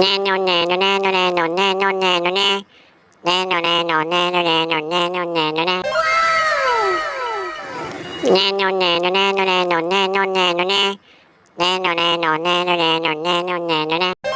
แน่นอนแน่นอนแน่นอนแน่นอนแน่นอนแน่นอนแน่แน่นอนแน่นอนแน่นอนแน่นอนแน่นอนแน่นอนแน่แน่นอนแน่นอนแน่นอนแน่นอนแน่นอนแน่นอนแน่แน่นอนแน่นอนแน่นอนแน่นอนแน่นอนแน่นอนแน่